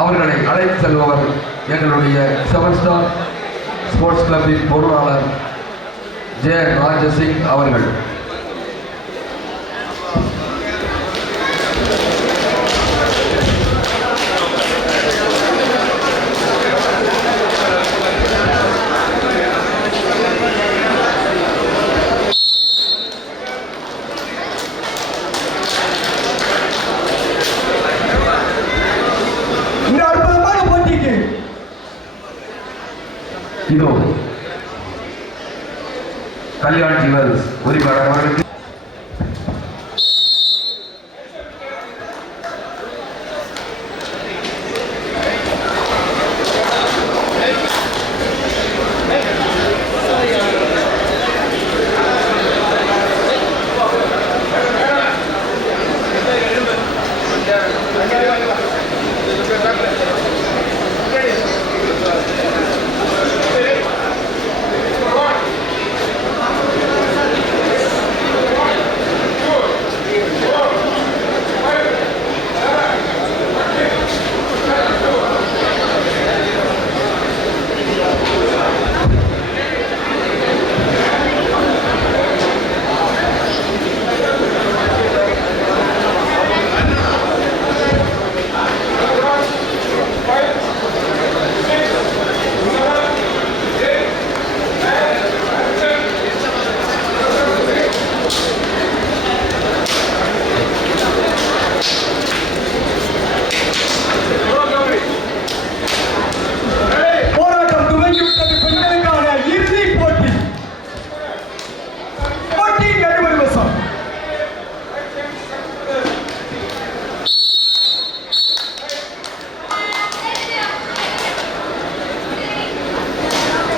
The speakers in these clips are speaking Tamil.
அவர்களை அழைத்து செல்பவர் எங்களுடைய 7 ஸ்டார் ஸ்போர்ட்ஸ் கிளப்பின் பொருளாளர் ஜே ராஜசிங் அவர்கள். இதோ கல்யாண் ஜுவல்ஸ் உரிமையாளர் அவர்களுக்கு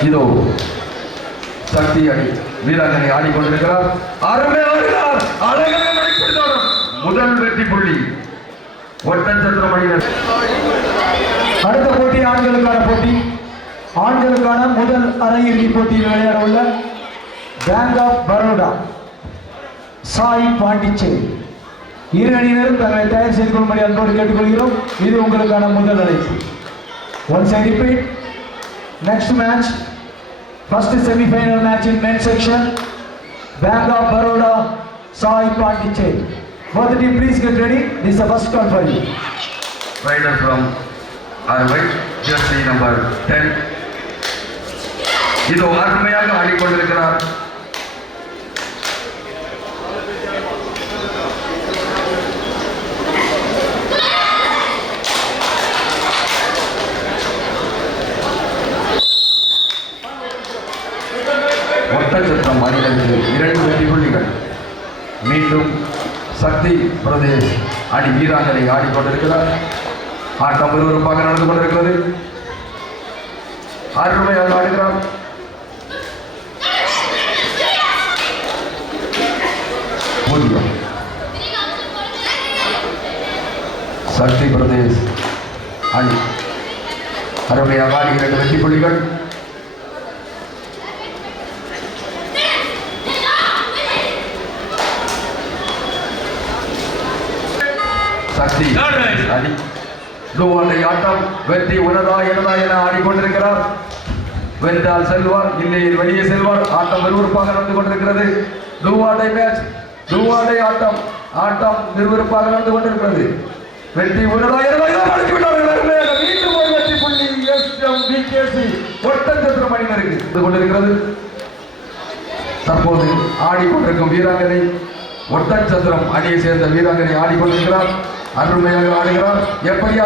இதோ சக்தி அணி வீராங்கனை ஆடிக்கொண்டிருக்கிறார். அருமை ஆடுகிறார். அழகாக நடைபெறுகிறார். முதல் வெற்றி புள்ளி ஒட்டன்சத்திரம் அணியினர். அடுத்த போட்டி ஆண்களுக்கான போட்டி. ஆண்களுக்கான முதல் அரையிறுதி போட்டியில் விளையாட உள்ள பேங்க் ஆஃப் பரோடா சாய் பாண்டிச்சேரி இரு அணியினரும் தங்களை தயார் செய்து கொள்ளும்படி அன்போடு கேட்டுக்கொள்கிறோம். இது உங்களுக்கான முதல் அழைப்பு. Once I repeat, next match, first semi-final match in men's section, Bank of Baroda, Sai Pondicherry. Both the team please get ready. This is the first call for you. Rider from Arvai, jersey number 10. இதோ அருமையாக ஆடிக்கொண்டிருக்கிறார். ஒட்டன்சத்திரம் அணியினருக்கு 2 வெற்றி புள்ளிகள். மீண்டும் சக்தி பிரதேஷ் அணி வீராங்கனை ஆடிக்கொண்டிருக்கிறார். ஆட்டம் விறுவிறுப்பாக நடந்து கொண்டிருக்கிறது. அருமையாக ஆடுகிறார். சக்தி பிரதேஷ் அணி அருமையாக ஆடி 2 வெற்றி புள்ளிகள். சக்தி அணி லோவாண்டை ஆட்டம் வெற்றி உனதா எனதா என ஆடிக்கொண்டிருக்கிறார். வென்றால் செல்வார், இல்லையில் வெளியே செல்வார். ஆட்டம் விறுவிறுப்பாக நடந்து கொண்டிருக்கிறது. லோவாண்டை மேட்ச், லோவாண்டை ஆட்டம், ஆட்டம் விறுவிறுப்பாக நடந்து கொண்டிருக்கிறது. வெற்றி உனதா எனதா மீண்டும் ஒரு வெற்றி புள்ளி SMBKC ஒட்டன்சத்திரம் அணியினருக்கு கொண்டிருக்கிறது. தற்போது ஆடிக்கொண்டிருக்கும் வீராங்கனை ஒட்டன்சத்திரம் அணியை சேர்ந்த வீராங்கனை ஆடிக்கொண்டிருக்கிறார். அருமையாக ஆடுகிறார். எப்படியா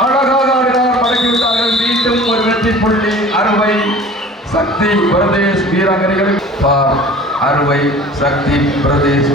அழகாக ஆடுகிறார். மடக்கிவிட்டார்கள். மீண்டும் ஒரு வெற்றி புள்ளி அறுவை சக்தி பிரதேஷ் வீராங்கனைகள். அறுவை சக்தி பிரதேஷ்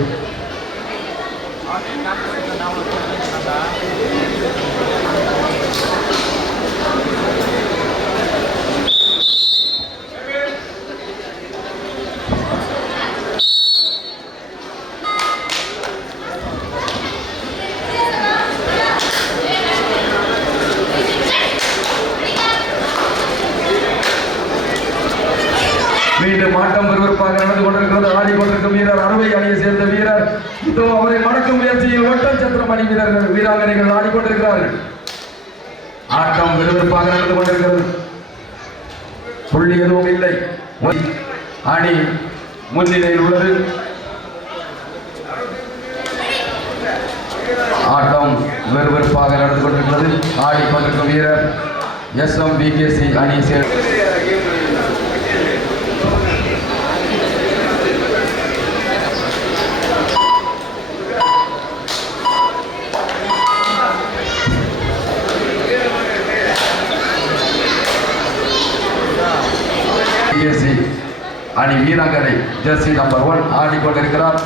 மீண்டும் ஆட்டம் விறுவிறுப்பாக நடந்து கொண்டிருக்கிறது. ஆடிக்கொண்டிருக்கும் வீரர் அறுவை அணியை சேர்ந்த வீரர். இதோ அவரை மடக்கும் முயற்சியில் ஒட்டன்சத்திரம் அணி வீரர்கள் வீராங்கனைகள் ஆடிக்கொண்டிருக்கிறார்கள். ஆட்டம் விறுவிறுப்பாக நடந்து கொண்டிருக்கிறது. புள்ளி எதுவும் இல்லை. அணி முன்னிலையில் உள்ளது. ஆட்டம் விறுவிறுப்பாக நடந்து கொண்டிருக்கிறது. ஆடிக்கொண்டிருக்கும் வீரர் SMBKC அணி அணி வீராங்கனை ஜெர்சி நம்பர் 1 ஆடிக்கொண்டிருக்கிறார்.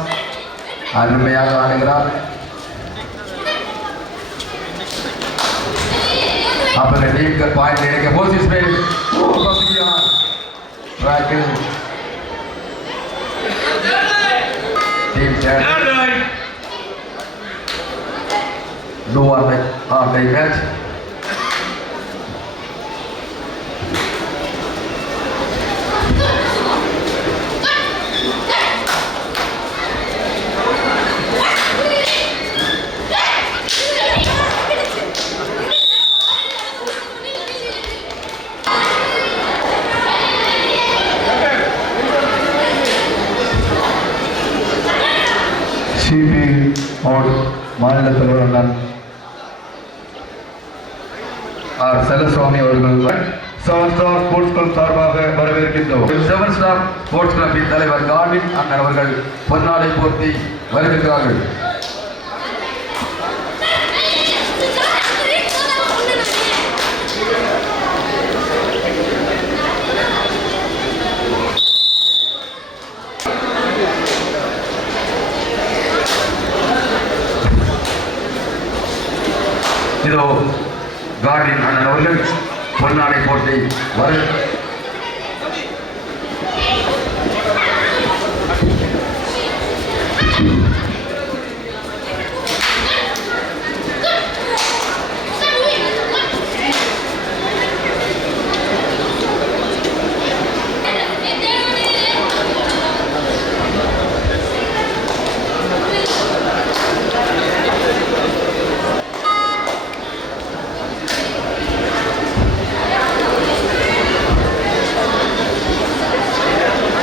அருமையாக ஆடுகிறார். अपने टीम का पॉइंट लेने के कोशिश में team no on the match. சிபி மாநில தலைவர் ஆர் செல்லசுவாமி அவர்கள் செவன் ஸ்டார் ஸ்போர்ட்ஸ் கிளப் சார்பாக வரவேற்கின்றோம். செவன் ஸ்டார் ஸ்போர்ட்ஸ் கிளப்பின் தலைவர் கார்வின் அண்ணன் அவர்கள் பொன்னாடை போர்த்தி வருகிறார்கள். இதோ கார்டின் அண்ணன் அவர்கள் பொன்னாடை போட்டி வரு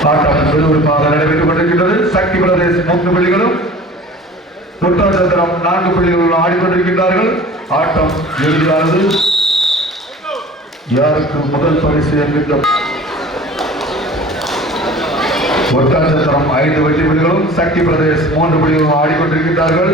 ஆட்டம் விறுவிறுப்பாக நடைபெற்றுக் கொண்டிருக்கின்றது. சக்தி பிரதேஷ் 3 புள்ளிகளும் முட்டாச்சந்திரம் 4 புள்ளிகளும் ஆடிக்கொண்டிருக்கின்றார்கள். ஆட்டம் இறுதியானது. யாருக்கு முதல் பரிசு என்கின்ற ஒட்டாச்சந்திரம் 5 வெற்றி புள்ளிகளும் சக்தி பிரதேஷ் 3 புள்ளிகளும் ஆடிக்கொண்டிருக்கின்றார்கள்.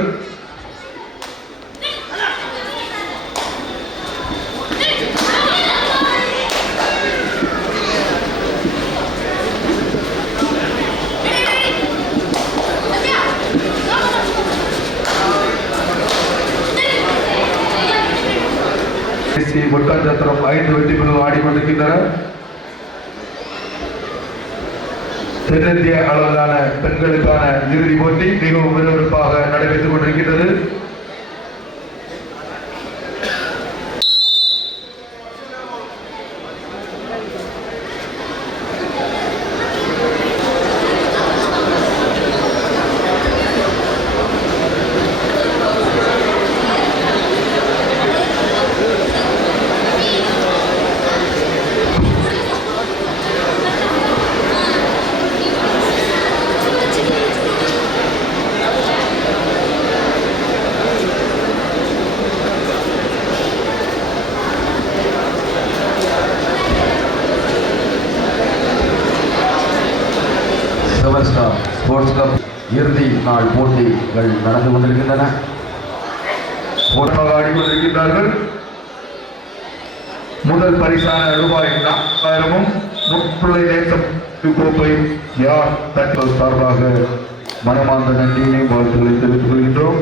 ஒட்டாச்சத்திரம் 5 வெற்றி புள்ளிகள் ஆடிக்கொண்டிருக்கின்றன. தென்னிந்திய அளவிலான பெண்களுக்கான இறுதி போட்டி மிகவும் விறுவிறுப்பாக நடைபெற்றுக் கொண்டிருக்கின்றது. செவன் ஸ்டார் ஸ்போர்ட்ஸ் கிளப் இறுதி நாள் போட்டிகள் நடந்து கொண்டிருக்கின்றன. ஆடிக்கொண்டிருக்கின்றார்கள். முதல் பரிசான ரூபாய் 4000 முப்பிள்ளை நேசம் கோப்பை யார் தட்டல் சார்பாக மனமார்ந்த நன்றியினை வாழ்த்துக்களை தெரிவித்துக் கொள்கின்றோம்.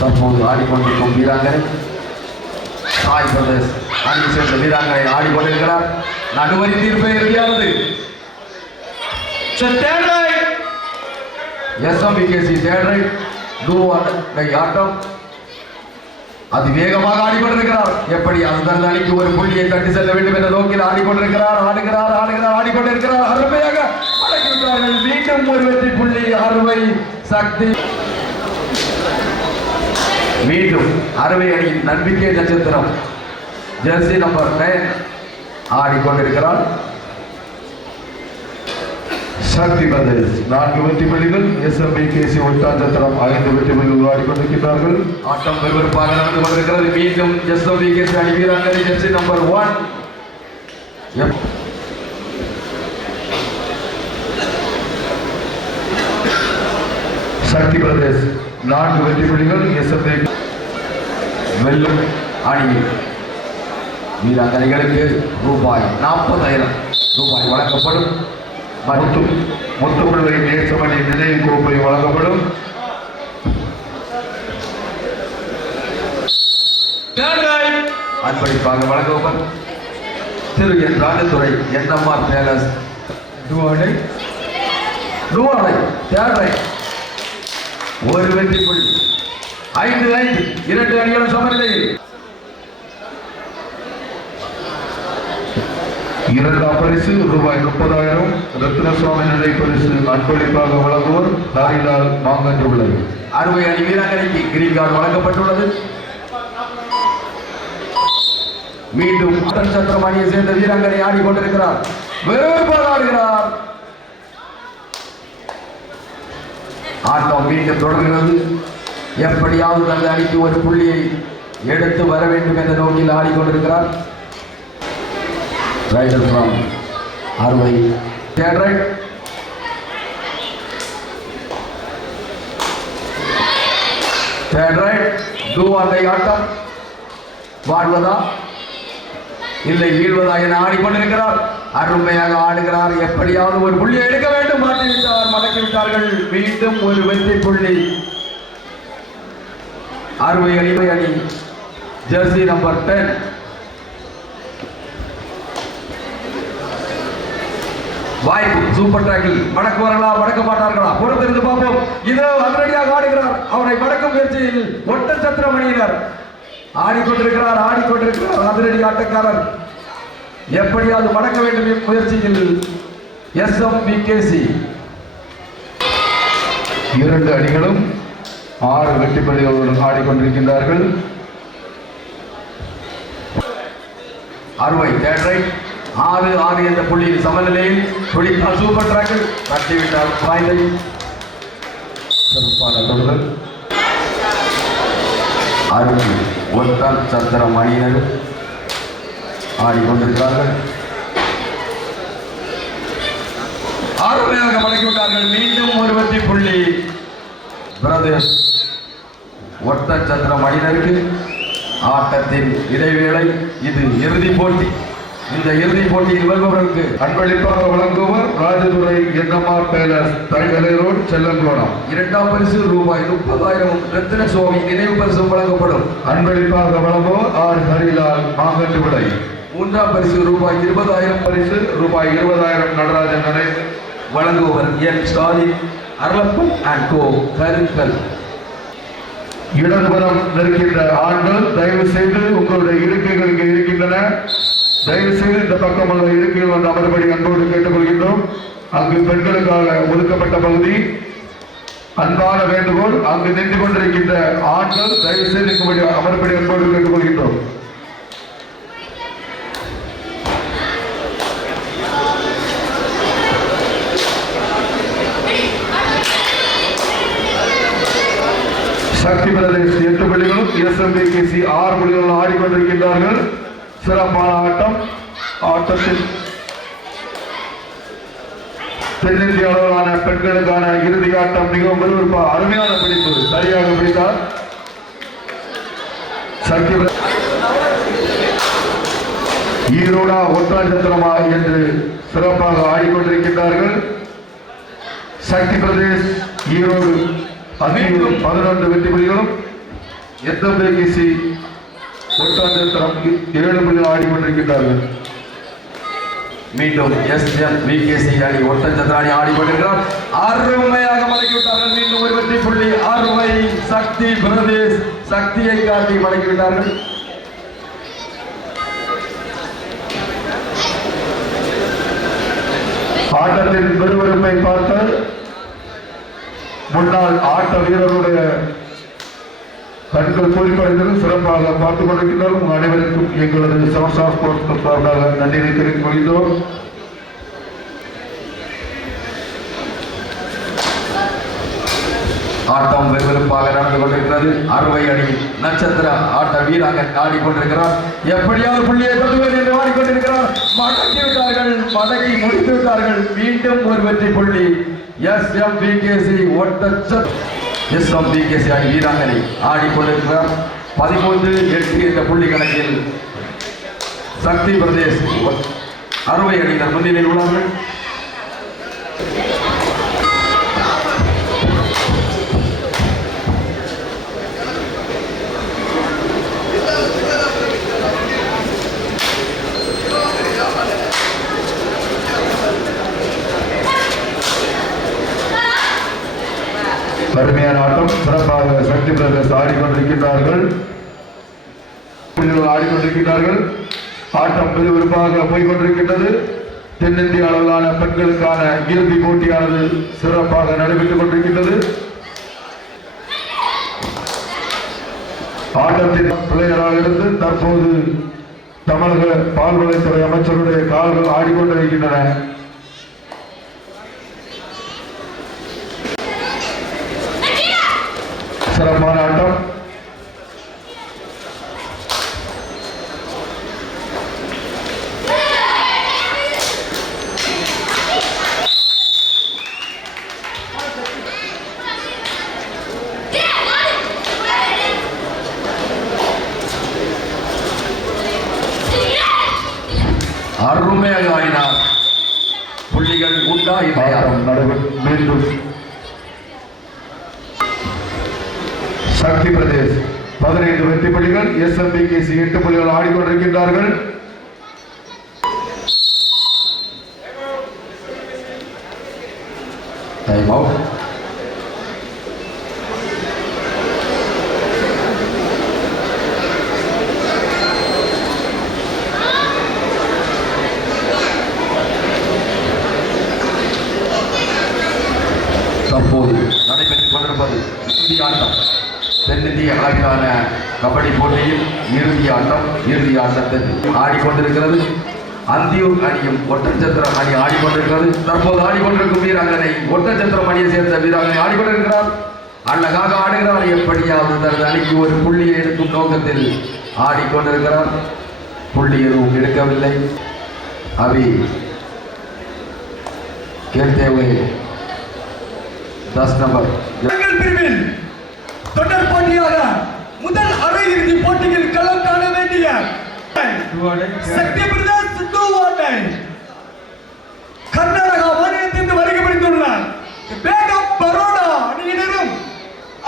தற்போது ஆடிக்கொண்டிருக்கும் வீராங்கனை சாய் பிரதேஷ் அணி சேர்ந்த வீராங்கனை ஆடிக்கொண்டிருக்கிறார். நடுவரி தீர்ப்பை இறுதியானது. SMBKC தேர்ட் ரைட் ஆட்டம் அதிவேகமாக ஆடிக்கொண்டிருக்கிறார். எப்படி அந்த அணிக்கு ஒரு புள்ளியை தட்டி செல்ல வேண்டும் என்ற நோக்கில் ஆடிக்கொண்டிருக்கிறார். ஆடிக்கொண்டிருக்கிறார். அருமையாக அடக்கிவிட்டார்கள். மீண்டும் ஒரு வெற்றி புள்ளி. அறுவை சக்தி மீண்டும் அறுவை அணியின் நம்பிக்கை நட்சத்திரம் ஜெர்சி நம்பர் 9 ஆடிக்கொண்டிருக்கிறார். சக்தி பிரதேஷ் 4 வெற்றி புள்ளிகள், SMBKC ஒட்டாஞ்சத்திரம் 5 வெற்றி புள்ளிகள் ஆடிக்கொண்டிருக்கிறார்கள். ஆட்டம் விறுவிறுப்பாக நடந்து கொண்டிருக்கிறது. மீண்டும் SMBKC அணி வீராங்கனை ஜெர்சி நம்பர் 1 சக்தி பிரதேஷ் 4 வெற்றி புள்ளிகள், SMBK வெல்லும் அணி வீராங்கனைகளுக்கு ரூபாய் 40,000 வழங்கப்படும். முத்துப்பிள்ளை நேசமணி நினைவு கோப்பை வழங்கப்படும். அன்பளிப்பாக வழங்கப்படும். திரு என் ராஜதுரை NMR பேலஸ் துவாடை தேர்டை ஒரு வெற்றி புள்ளி 5-5 2 அணிகளும் சமநிலையில். இரண்டாம் பரிசு ரூபாய் 30,000 ரத்னசுவாமி நிலை பரிசு அன்பளிப்பாக வழங்குவோர் ஹரிலால் மாங்கன்றுள்ளை. அறுவை அணி வீராங்கனைக்கு கிரீன் கார்டு வழங்கப்பட்டுள்ளது. மீண்டும் சத்திரம் அணியை சேர்ந்த வீராங்கனை ஆடிக்கொண்டிருக்கிறார். விறுவிறுப்பாக ஆடுகிறார். ஆட்டம் மீண்டும் தொடர்கிறது. எப்படியாவது அந்த அணிக்கு ஒரு புள்ளியை எடுத்து வர வேண்டும் என்ற நோக்கில் ஆடிக்கொண்டிருக்கிறார். ரைடர் ஃப்ரம் அறுவை தேர்ட் ரைட் தூவாந்தை ஆட்டம் வாழ்வதா இல்லை வீழ்வதா என ஆடிக்கொண்டிருக்கிறார். அருமையாக ஆடுகிறார். எப்படியாவது ஒரு புள்ளியை எடுக்க வேண்டும். மாற்றிவிட்டார், மடக்கிவிட்டார்கள். மீண்டும் ஒரு வெற்றி புள்ளி அறுவை அணி ஜெர்சி நம்பர் 10. வாய்ப்பு சூப்பர் டேக்கிள். மடக்கு வரலா, மடக்க மாட்டார்களா? பொறுத்திருந்து பார்ப்போம். இதோ அதிரடியாக ஆடுகிறார். அவரை மடக்கும் முயற்சியில் ஒட்டச்சத்திரம் அணியினர் ஆடிக்கொண்டிருக்கிறார். அதிரடி ஆட்டக்காரர் எப்படியாவது மடக்க வேண்டும் என்ற முயற்சியில் SMBKC. 2 அணிகளும் 6 வெற்றி புள்ளிகளுடன் ஆடிக்கொண்டிருக்கின்றார்கள். அறுவை தேர்ட் ரைட் 6 என்ற புள்ளியில் சமநிலையில் துடித்தால் சூப்பர் டிராக்கில் தட்டிவிட்டால் பாய்ந்தை. சிறப்பான தொடுதல். அறுவை ஒட்டால் சத்திரம் அணியினர் ஆடிக்கொண்டிருக்கிறார்கள். அருமையாக மடக்கிவிட்டார்கள். மீண்டும் ஒரு வெற்றி புள்ளி பிரதேஷ் ஒட்டச்சத்திரம் அணியினருக்கு. ஆட்டத்தின் இடைவேளை. இது இறுதிப் போட்டி. இந்த இறுதிப் போட்டியில் வெல்பவர்களுக்கு அன்பளிப்பாக வழங்குவர் ராஜதுரை NMR பேலஸ் தங்கலை ரோட் செல்லங்கோணம். இரண்டாம் பரிசு ரூபாய் 30,000 ரத்தினசுவாமி நினைவு பரிசு வழங்கப்படும். அன்பளிப்பாக வழங்குவோர் ஹரிலால் மாங்கன்றுவிளை. மூன்றாம் பரிசு ரூபாய் 20,000 பரிசு ரூபாய் 20,000 நடராஜன் நடை வழங்குவர் N ஸ்டாலின் அருளப்பன் அண்ட் கோ கருங்கல். இடதுபுறம் நிற்கின்ற ஆண்கள் தயவு செய்து உங்களுடைய இருக்கைகள் இங்கே இருக்கின்றன. தயவு செய்து இந்த பக்கம் உள்ள இருக்கைகள் வந்து அமர்படி அன்போடு கேட்டுக்கொள்கின்றோம். அங்கு பெண்களுக்காக ஒதுக்கப்பட்ட பகுதி. அன்பான வேண்டுகோள், அங்கு நின்று கொண்டிருக்கின்ற ஆண்கள் தயவு செய்து அமர்படி அன்போடு கேட்டுக்கொள்கின்றோம். சக்தி பிரதேஷ் 8 புள்ளிகளும், SMBKC 6 புள்ளிகளும் ஆடிக்கொண்டிருக்கின்றார்கள். சிறப்பான ஆட்டம். ஆட்டத்தில் தென்னிந்திய அளவிலான பெண்களுக்கான இறுதி ஆட்டம் மிகவும் விறுவிறுப்பாக அருமையான பிடிப்பு. சரியாக பிடித்தார் சக்தி. ஈரோடா ஒட்டாஞ்சத்திரமா என்று சிறப்பாக ஆடிக்கொண்டிருக்கின்றார்கள். சக்தி பிரதேஷ் ஈரோடு அனைவரும் 11 வெற்றி புள்ளிகளும், SMBKC ஒட்டாஞ்சத்திரம் 7 புள்ளிகள் ஆடிக்கொண்டிருக்கின்றார்கள். மீண்டும் SMBKC அணி ஒட்டச்சத்திர அணி ஆடிக்கொண்டிருக்கிறார். அருமையாக மடக்கிவிட்டார்கள். மீண்டும் ஒரு வெற்றி புள்ளி அறுவை சக்தி பிரதேஷ். சக்தியை காட்டி மடக்கிவிட்டார்கள். ஆட்டத்தின் விறுவிறுப்பை பார்த்த முன்னாள் ஆட்ட வீரருடைய கண்கள் பூரிப்படைந்தது சிறப்பாக பார்த்துக் கொண்டிருக்கின்றோம். உங்கள் அனைவருக்கும் எங்களது சமஸ்தா ஸ்போர்ட்ஸ் கிளப் சார்பாக நன்றியை தெரிவித்துக் கொள்கிறோம். ஆட்டம் வெறுவெறுப்பாக நடந்து கொண்டிருக்கிறது. அறுவை அணி நட்சத்திர ஆட்ட வீராங்கன் ஆடிக்கொண்டிருக்கிறார். எப்படியாவது புள்ளியை கொண்டுவது என்று ஆடிக்கொண்டிருக்கிறார். மடக்கி விட்டார்கள், மடக்கி முடித்து விட்டார்கள். மீண்டும் ஒரு வெற்றி புள்ளி SMBKC SMBKC அணி வீராங்கனை ஆடிக்கொண்டிருக்கிறார். 13-8 என்ற புள்ளி கணக்கில் சக்தி பிரதேஷ் அறுவை அணியினர் முன்னிலையில் உள்ளார்கள். கடுமையான ஆட்டம் சிறப்பாக சக்தி பிரதேச ஆடிக்கொண்டிருக்கின்றார்கள். ஆடிக்கொண்டிருக்கிறார்கள். ஆட்டம் விறுவிறுப்பாக போய்கொண்டிருக்கின்றது. தென்னிந்திய அளவிலான பெண்களுக்கான இறுதி போட்டியானது சிறப்பாக நடைபெற்றுக் கொண்டிருக்கின்றது. ஆட்டத்தின் பிளேயராக இருந்து தற்போது தமிழக பால்வளைத்துறை அமைச்சருடைய கால்கள் ஆடிக்கொண்டிருக்கின்றன. சிறப்பான ஆட்டம். அருமையாக ஆடினார். புள்ளிகள் உண்டா இல்லையா? மீண்டும் சக்தி பிரதேஷ் 15 வெற்றி புள்ளிகள், SMBKC 8 புள்ளிகள் ஆடிக்கொண்டிருக்கின்றார்கள். Time out. தற்போது நடைபெற்றுக் கொண்டிருப்பது இறுதி ஆட்டம். தென்னிந்திய அளவிலான கபடி போட்டியில் இறுதி ஆட்டத்தில் ஆடிக்கொண்டிருக்கிறது. அந்தியூர் அணியும் ஒட்டச்சத்திரம் அணி ஆடிக்கொண்டிருக்கிறது. தற்போது ஆடிக்கொண்டிருக்கும் வீராங்கனை ஒட்டச்சத்திரம் அணியை சேர்ந்த வீராங்கனை ஆடிக்கொண்டிருக்கிறார். அழகாக ஆடுகிறார். எப்படியாவது தனது அணிக்கு ஒரு புள்ளியை எடுக்கும் நோக்கத்தில் ஆடிக்கொண்டிருக்கிறார். புள்ளி எதுவும் எடுக்கவில்லை. அவி கேள்தேவை 10 நம்பர் பிரிவில் தொடர் போட்டியாக முதல் அரையிறுதி போட்டியில் களம் காண வேண்டிய சக்தி பிரதேஷ் சித்துவாட்டை கர்நாடகா மாநிலத்திலிருந்து வருகை புரிந்துள்ளார். பேங்க் ஆஃப் பரோடா அணியினரும்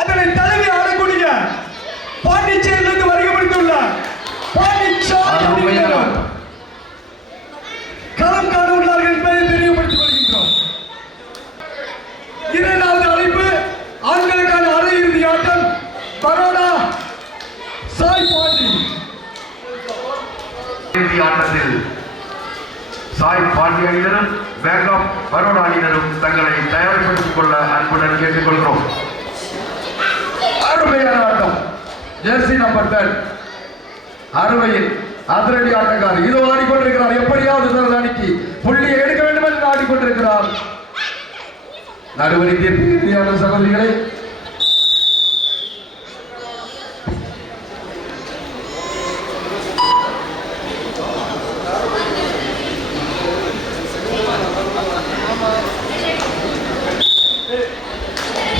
அதனை தழுவி ஆடக்கூடிய பாண்டிச்சேரியிலிருந்து வருகை புரிந்துள்ளார். பாண்டிச்சேரி அணியினரும் களம் காண உள்ளார்கள் என்பதை தெரியப்படுத்திக் கொள்கின்றோம். இரண்டாவது அழைப்பு ஆண்களுக்கான அரையிறுதி ஆட்டம் பரோடா சாய் பாண்டி. இறுதி ஆட்டத்தில் சாய் பாண்டி அணியினரும் பேங்க் ஆஃப் பரோடா அணியினரும் தங்களை தயார்படுத்திக் கொள்ள அன்புடன் கேட்டுக்கொள்கிறோம். அருமையான ஆட்டம். ஜெர்சி நம்பர் 10 அறுவையில் அதிரடி ஆட்டக்காரர் இதோ ஆடிக்கொண்டிருக்கிறார். எப்படியாவது தனது அணிக்கு புள்ளியை எடுக்க வேண்டும் என்று ஆடிக்கொண்டிருக்கிறார். நடுவரை தீர்ப்பு சகோதரிகளை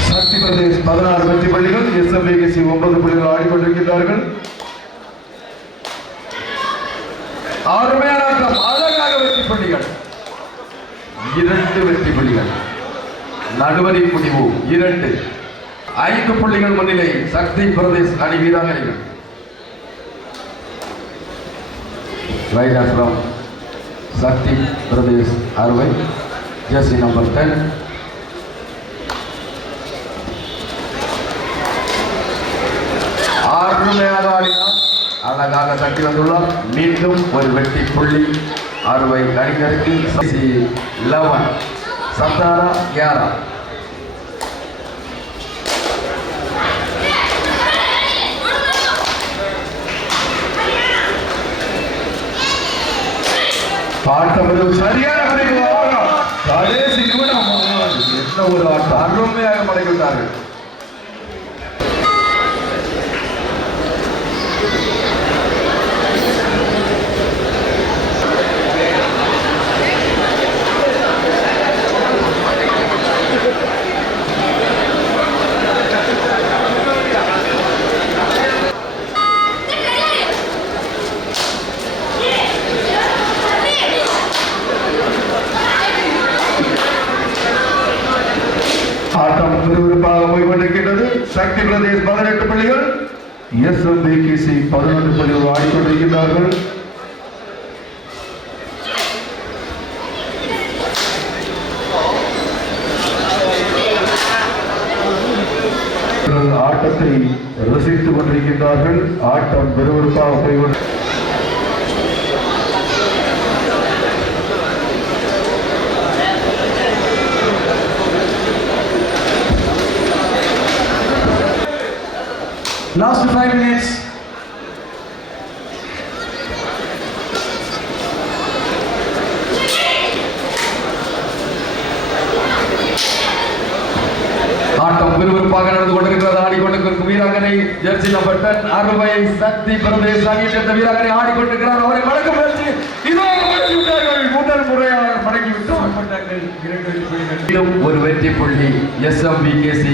சக்தி பிரதேஷ் 16 வெற்றி புள்ளிகள், SMBKC 9 புள்ளிகள் ஆடிக்கொண்டிருக்கிறார்கள். அருமையான ஆட்டம். அழகாக வெற்றி புள்ளிகள் 2 வெற்றி புள்ளிகள். நடுவரி முடிவு 2. 5 புள்ளிகள் முன்னிலை சக்தி பிரதேஷ் அணி வீராங்கனைகள். ரைடர் ஃப்ரம் சக்தி பிரதேஷ் அறுவை ஜெர்சி நம்பர் 10. அருமையாக ஆடினார். அழகாக தட்டி வந்துள்ளார். மீண்டும் ஒரு வெற்றி புள்ளி அறுவை அணிஞருக்கு. 11 சத்தாரா 11. ஆட்டம் சரியான கடைசி நிமிடம் என்ன ஒரு ஆட்டம் அருமையாக மடக்கிவிட்டார்கள். ஆட்டம் விறுவிறுப்பாக போய் கொண்டிருக்கின்றது. சக்தி பிரதேஷ் 18 புள்ளிகள், SMBKC 11 புள்ளிகள் ஆடிக்கொண்டிருக்கிறார்கள். ஆட்டத்தை ரசித்துக் கொண்டிருக்கின்றார்கள். ஆட்டம் விறுவிறுப்பாக போய் Last 5 minutes. ஆட்டம் விறுவிறுப்பாக நடந்து கொண்டிருக்கிறது. ஆடிக்கொண்டிருக்கும் வீராங்கனை ஜெர்சி நம்பர் 10 அறுவை சக்தி பிரதேச அணியை சேர்ந்த வீராங்கனை ஆடிக்கொண்டிருக்கிறார். அவரை மடக்க முயற்சி இதோ மடக்கிவிட்டார்கள். முதல் முறையாக மடக்கிவிட்டார்கள். ஒரு வெற்றி புள்ளி SMBKC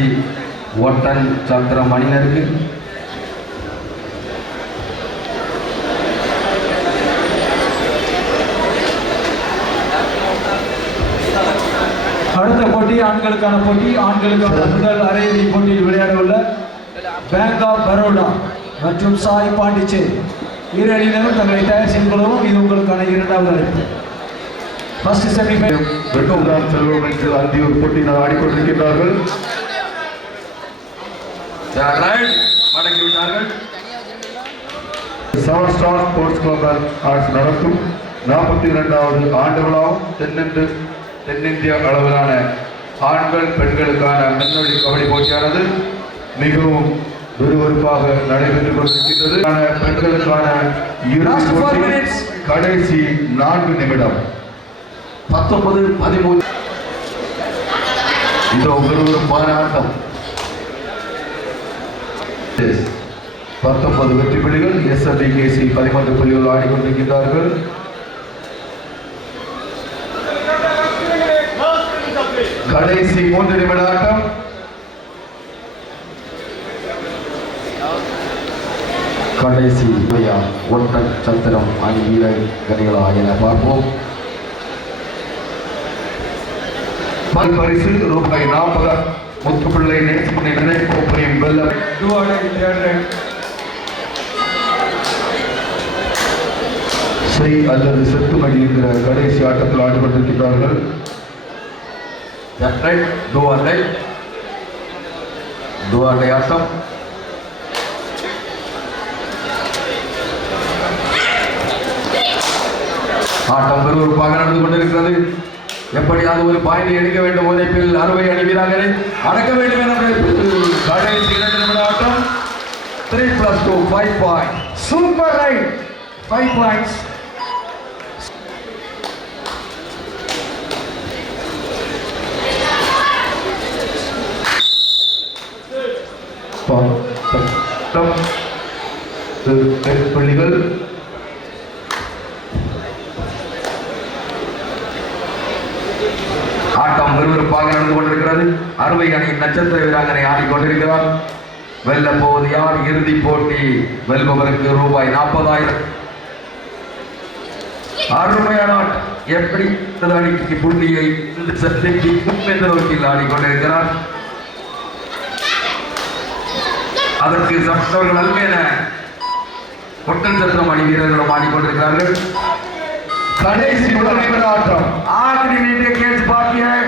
ஒட்டன் சந்திரம் அணியினருக்கு. அடுத்த போட்டி ஆண்களுக்கான போட்டி. ஆண்களுக்கான முதல் அரையிறுதி போட்டியில் விளையாட உள்ள பேங்க் ஆஃப் பரோடா மற்றும் சாய் பாண்டிச்சேரி இரு அணியினரும் தங்களை தயார் செய்து கொள்ளவும். இது உங்களுக்கான இரண்டாவது அழைப்பு. ஃபர்ஸ்ட் செமிஃபைனல் வெட்டுதான் செல்வம் என்று அந்தியூர் போட்டியினர் ஆடிக்கொண்டிருக்கிறார்கள். மடக்கிவிட்டார்கள். Seven star sports club arts நடத்தும் 42வது ஆண்டு விழாவும் தென்னிந்திய அளவிலான ஆண்கள் பெண்களுக்கான முன்னோடி கபடி போட்டியானது மிகவும் விறுவிறுப்பாக நடைபெற்றுக் கொண்டிருக்கின்றது. பெண்களுக்கான கடைசி 4 நிமிடம் 19-13 இதோ விறுவிறுப்பான ஆட்டம். 19 வெற்றி புள்ளிகள், SMBKC 13 புள்ளிகள் ஆடிக்கொண்டிருக்கிறார்கள். கடைசி 3 நிமிட ஆட்டம். கடைசி ஒட்டன் சத்திரம் அணி வீரர்களா என பார்ப்போம். பரிசு ரூபாய் 40 முத்துப்பிள்ளை நேசமணி நினைப்போப்பையும் வெல்லம் செய் அல்லது செத்துமணி என்கிற கடைசி ஆட்டத்தில் ஆடிக்கொண்டிருக்கிறார்கள். ஆட்டம். ஆட்டம் விறுவிறுப்பாக நடந்து கொண்டிருக்கிறது. எப்படியாவது ஒரு பாயிண்ட் எடுக்க வேண்டும். உழைப்பில் அறுவை அணி வீராங்கனை அடக்க வேண்டும் என கடைசி 2 நிமிட ஆட்டம். 3+2 5 பாயிண்ட். Super right 5 points. புள்ளிகள். ஆட்டம் விறுவிறுப்பாக நடந்து கொண்டிருக்கிறது. அறுவை அணியின் நட்சத்திர வீராங்கனை ஆடிக்கொண்டிருக்கிறார். வெல்ல போவது யார்? இறுதி போட்டி வெல்பவருக்கு ரூபாய் 40,000. அருமையான ஆட்டம். எப்படி அணிக்கு புள்ளியை என்ற நோக்கில் ஆடிக்கொண்டிருக்கிறார். அதற்கு சட்டவர்கள் அல்மேன ஒட்டன் சத்திரம் அணி வீரர்களும் ஆடிக்கொண்டிருக்கிறார்கள். கடைசி 1 நிமிட ஆட்டம். आखिरी मिनट कैच बाकी है,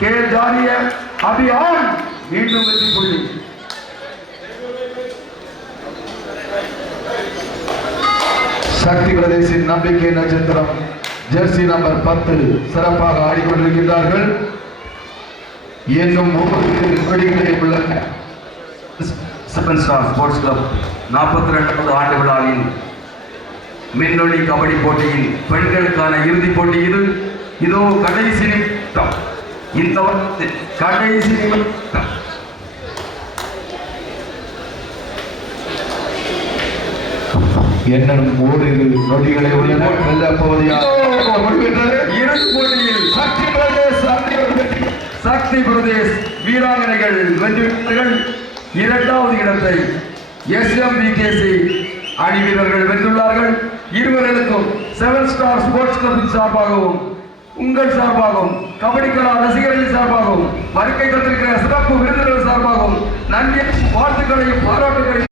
खेल जारी है, अभी ऑन மீண்டும் வெற்றி புள்ளி. சக்தி பிரதேசின் நம்பிக்கை நட்சத்திரம் ஜெர்சி நம்பர் 10 சிறப்பாக ஆடிக்கொண்டிருக்கிறார்கள். இன்னும் 3 கோடிகளே உள்ளன. செவன் ஸ்டார் ஸ்போர்ட்ஸ் கிளப் 42வது ஆண்டு விழாவில் மின்னொளி கபடி போட்டியின் பெண்களுக்கான இறுதிப் போட்டி இது. இதோ கடைசி நிமிடம். இந்த வாரத்தில் கடைசி நிமிடம். என்ன ஓரிரு நொடிகளை உள்ளன. வெல்ல போவது யார்? இறுதிப் போட்டியில் சக்தி பிரதேஷ் வீராங்கனைகள் வென்றுவிட்டார்கள். இரண்டாவது இடத்தை SMBKC அணி வீரர்கள் வென்றுள்ளார்கள். இருவர்களுக்கும் 7 ஸ்டார் ஸ்போர்ட்ஸ் கிளப்பின் சார்பாகவும் உங்கள் சார்பாகவும் கபடிக்கலா ரசிகர்களின் சார்பாகவும் வருகை தந்திருக்கிற சிறப்பு விருந்தினர் சார்பாகவும் நன்றி வாழ்த்துக்களையும் பாராட்டுகளையும்